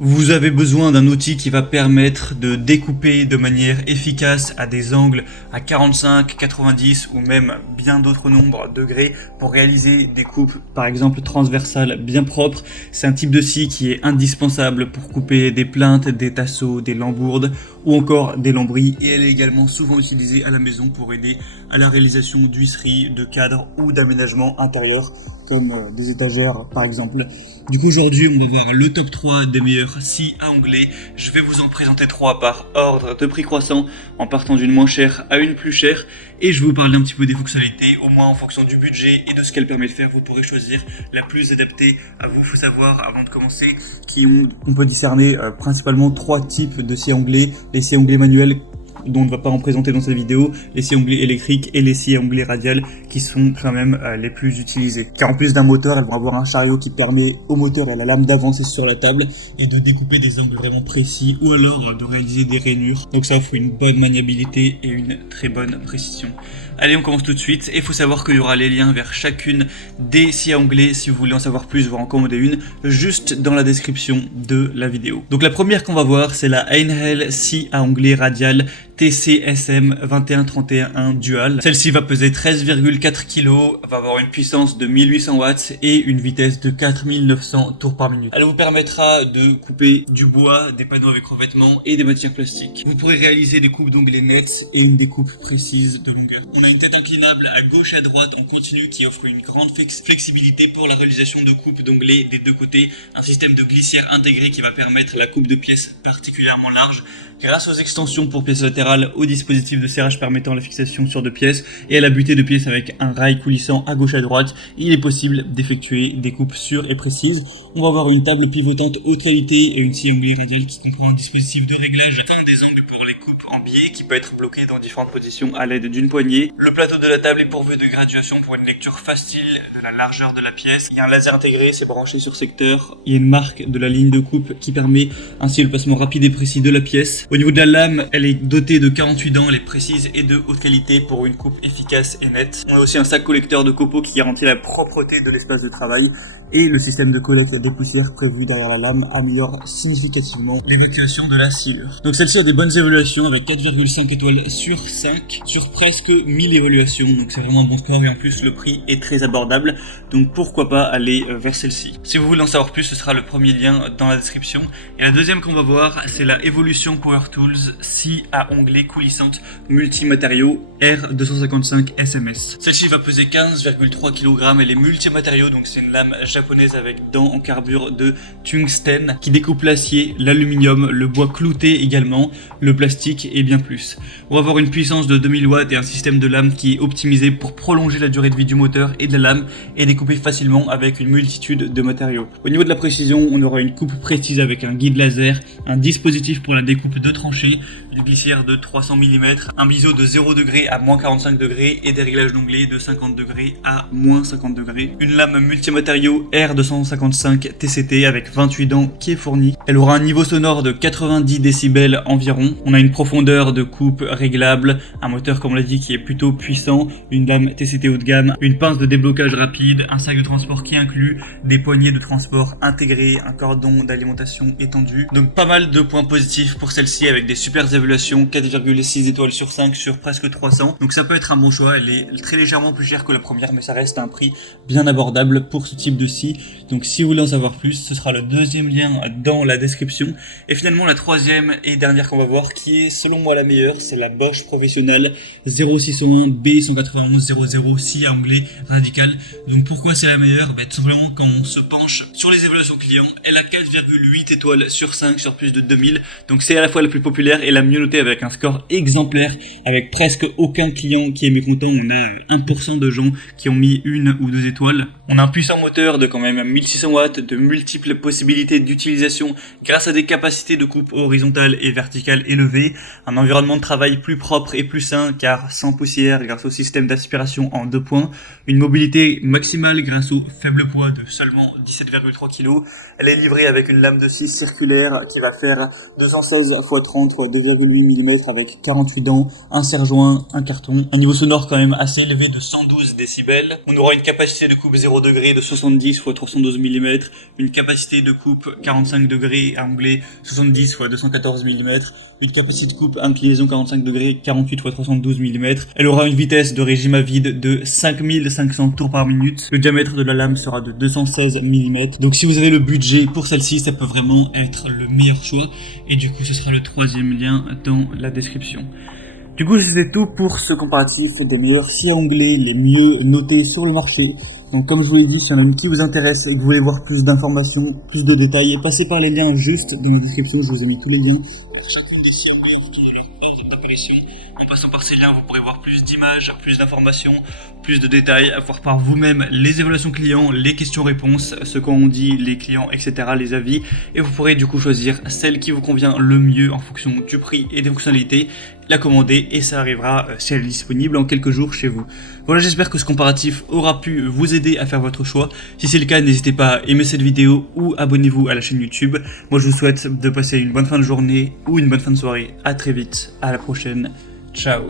Vous avez besoin d'un outil qui va permettre de découper de manière efficace à des angles à 45, 90 ou même bien d'autres nombres degrés pour réaliser des coupes par exemple transversales bien propres. C'est un type de scie qui est indispensable pour couper des plinthes, des tasseaux, des lambourdes ou encore des lambris, et elle est également souvent utilisée à la maison pour aider à la réalisation d'huisseries, de cadres ou d'aménagements intérieurs comme des étagères par exemple. Du coup aujourd'hui on va voir le top 3 des meilleurs scies à onglets. Je vais vous en présenter 3 par ordre de prix croissant en partant d'une moins chère à une plus chère, et je vais vous parler un petit peu des fonctionnalités, au moins en fonction du budget et de ce qu'elle permet de faire. Vous pourrez choisir la plus adaptée à vous. Il faut savoir avant de commencer on peut discerner principalement 3 types de scies à onglets: les scies à onglets manuels dont on ne va pas en présenter dans cette vidéo, les scies à onglets électriques et les scies à onglets radiales qui sont quand même les plus utilisés. Car en plus d'un moteur, elles vont avoir un chariot qui permet au moteur et à la lame d'avancer sur la table et de découper des angles vraiment précis ou alors de réaliser des rainures. Donc ça offre une bonne maniabilité et une très bonne précision. Allez, on commence tout de suite, et il faut savoir qu'il y aura les liens vers chacune des scies à onglets si vous voulez en savoir plus, voire en commander une, juste dans la description de la vidéo. Donc la première qu'on va voir, c'est la Einhell scie à onglets radiale TCSM 2131 Dual. Celle-ci va peser 13,4 kg, va avoir une puissance de 1800 watts et une vitesse de 4900 tours par minute. Elle vous permettra de couper du bois, des panneaux avec revêtement et des matières plastiques. Vous pourrez réaliser des coupes d'onglets nettes et une découpe précise de longueur. On a une tête inclinable à gauche et à droite en continu qui offre une grande flexibilité pour la réalisation de coupes d'onglets des deux côtés. Un système de glissière intégré qui va permettre la coupe de pièces particulièrement larges. Grâce aux extensions pour pièces latérales, au dispositif de serrage permettant la fixation sur 2 pièces et à la butée de pièces avec un rail coulissant à gauche et à droite, il est possible d'effectuer des coupes sûres et précises. On va avoir une table pivotante haute qualité et une scie à onglets radiale qui comprend un dispositif de réglage fin des angles pour les coupes en biais qui peut être bloqué dans différentes positions à l'aide d'une poignée. Le plateau de la table est pourvu de graduation pour une lecture facile de la largeur de la pièce. Il y a un laser intégré, c'est branché sur secteur. Il y a une marque de la ligne de coupe qui permet ainsi le placement rapide et précis de la pièce. Au niveau de la lame, elle est dotée de 48 dents, elle est précise et de haute qualité pour une coupe efficace et nette. On a aussi un sac collecteur de copeaux qui garantit la propreté de l'espace de travail, et le système de collecte des poussières prévu derrière la lame améliore significativement l'évacuation de la sciure. Donc celle-ci a des bonnes évaluations avec 4,5 étoiles sur 5 sur presque 1000 évaluations, donc c'est vraiment un bon score, et en plus le prix est très abordable, donc pourquoi pas aller vers celle-ci. Si vous voulez en savoir plus, ce sera le premier lien dans la description. Et la deuxième qu'on va voir, c'est la Evolution Power Tools scie à onglets coulissante multimatériaux R255 SMS. Celle-ci va peser 15,3 kg, elle est multimatériaux, donc c'est une lame japonaise avec dents en carbure de tungstène qui découpe l'acier, l'aluminium, le bois clouté également, le plastique et bien plus. On va avoir une puissance de 2000 watts et un système de lame qui est optimisé pour prolonger la durée de vie du moteur et de la lame et découper facilement avec une multitude de matériaux. Au niveau de la précision, on aura une coupe précise avec un guide laser, un dispositif pour la découpe de tranchées, une glissière de 300 mm, un biseau de 0 degré à moins 45 degrés et des réglages d'onglets de 50 degrés à moins 50 degrés. Une lame multimatériaux R255 TCT avec 28 dents qui est fournie. Elle aura un niveau sonore de 90 décibels environ. On a une profondeur de coupe réglable, un moteur comme on l'a dit qui est plutôt puissant, une lame TCT haut de gamme, une pince de déblocage rapide, un sac de transport qui inclut des poignées de transport intégrées, un cordon d'alimentation étendu. Donc pas mal de points positifs pour celle-ci avec des super évaluations, 4,6 étoiles sur 5 sur presque 300. Donc ça peut être un bon choix. Elle est très légèrement plus chère que la première, mais ça reste un prix bien abordable pour ce type de scie. Donc si vous voulez en savoir plus, ce sera le deuxième lien dans la description. Et finalement la troisième et dernière qu'on va voir, qui est selon moi la meilleure, c'est la Bosch Professionnal 0601 B19100 scie à onglets radical. Donc pourquoi c'est la meilleure? Tout simplement quand on se penche sur les évaluations clients, elle a 4,8 étoiles sur 5 sur plus de 2000. Donc c'est à la fois la plus populaire et la mieux notée avec un score exemplaire, avec presque aucun client qui est mécontent. On a 1% de gens qui ont mis 1 ou 2 étoiles. On a un puissant moteur de quand même 1600 watts, de multiples possibilités d'utilisation grâce à des capacités de coupe horizontale et verticale élevées. un environnement de travail plus propre et plus sain car sans poussière grâce au système d'aspiration en 2 points, une mobilité maximale grâce au faible poids de seulement 17,3 kg. Elle est livrée avec une lame de scie circulaire qui va faire 216 x 30 x 2,8 mm avec 48 dents, un serre-joint, un carton. Un niveau sonore quand même assez élevé de 112 décibels. On aura une capacité de coupe 0 degré de 70 x 312 mm, une capacité de coupe 45 degrés à onglet 70 x 214 mm, une capacité de coupe inclinaison 45 degrés 48 x 312 mm. Elle aura une vitesse de régime à vide de 5500 tours par minute. Le diamètre de la lame sera de 216 mm. Donc si vous avez le budget pour celle-ci, ça peut vraiment être le meilleur choix. Et du coup, ce sera le 3e lien dans la description. Du coup, c'était tout pour ce comparatif des meilleurs scies à onglets les mieux notés sur le marché. Donc comme je vous l'ai dit, s'il y en a une qui vous intéresse et que vous voulez voir plus d'informations, plus de détails, passez par les liens juste dans la description, je vous ai mis tous les liens. Chacune des scies à onglets ont toujours leur ordre d'apparition. En passant par ces liens, vous pourrez voir plus d'images, plus d'informations, plus de détails, voir par vous-même les évaluations clients, les questions-réponses, ce qu'ont dit les clients, etc., les avis. Et vous pourrez du coup choisir celle qui vous convient le mieux en fonction du prix et des fonctionnalités, la commander et ça arrivera si elle est disponible en quelques jours chez vous. Voilà, j'espère que ce comparatif aura pu vous aider à faire votre choix. Si c'est le cas, n'hésitez pas à aimer cette vidéo ou abonnez-vous à la chaîne YouTube. Moi, je vous souhaite de passer une bonne fin de journée ou une bonne fin de soirée. À très vite, à la prochaine. Ciao.